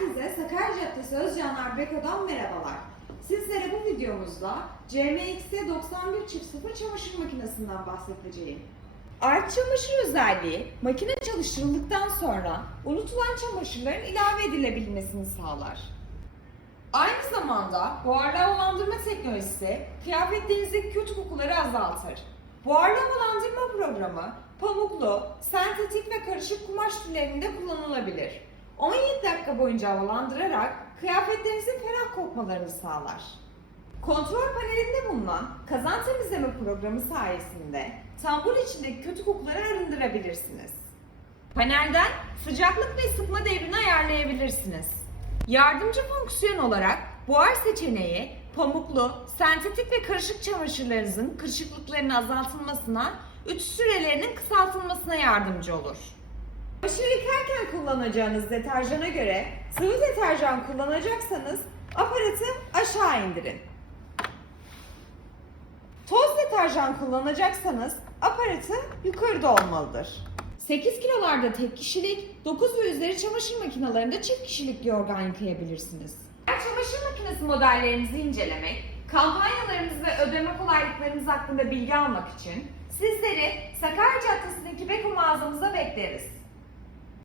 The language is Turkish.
Herkese Sakarya Caddesi Özcanlar Beko'dan merhabalar. Sizlere bu videomuzda CMX'e 91.0 çamaşır makinesinden bahsedeceğim. Art çamaşır özelliği makine çalıştırıldıktan sonra unutulan çamaşırların ilave edilebilmesini sağlar. Aynı zamanda buharlı havalandırma teknolojisi kıyafetlerinizdeki kötü kokuları azaltır. Buharlı havalandırma programı pamuklu, sentetik ve karışık kumaş türlerinde kullanılabilir. 17 dakika boyunca havalandırarak kıyafetlerinizin ferah kokmalarını sağlar. Kontrol panelinde bulunan kazan temizleme programı sayesinde tambur içindeki kötü kokuları arındırabilirsiniz. Panelden sıcaklık ve ısıtma devrini ayarlayabilirsiniz. Yardımcı fonksiyon olarak buhar seçeneği pamuklu, sentetik ve karışık çamaşırlarınızın kırışıklıklarının azaltılmasına, ütü sürelerinin kısaltılmasına yardımcı olur. Çamaşır yıkarken kullanacağınız deterjana göre sıvı deterjan kullanacaksanız aparatı aşağı indirin. Toz deterjan kullanacaksanız aparatı yukarıda olmalıdır. 8 kilolarda tek kişilik, 9 ve üzeri çamaşır makinelerinde çift kişilik yorgan yıkayabilirsiniz. Eğer çamaşır makinesi modellerinizi incelemek, kampanyalarımız ve ödeme kolaylıklarımız hakkında bilgi almak için sizleri Sakarya Caddesi'ndeki Beko mağazamıza bekleriz.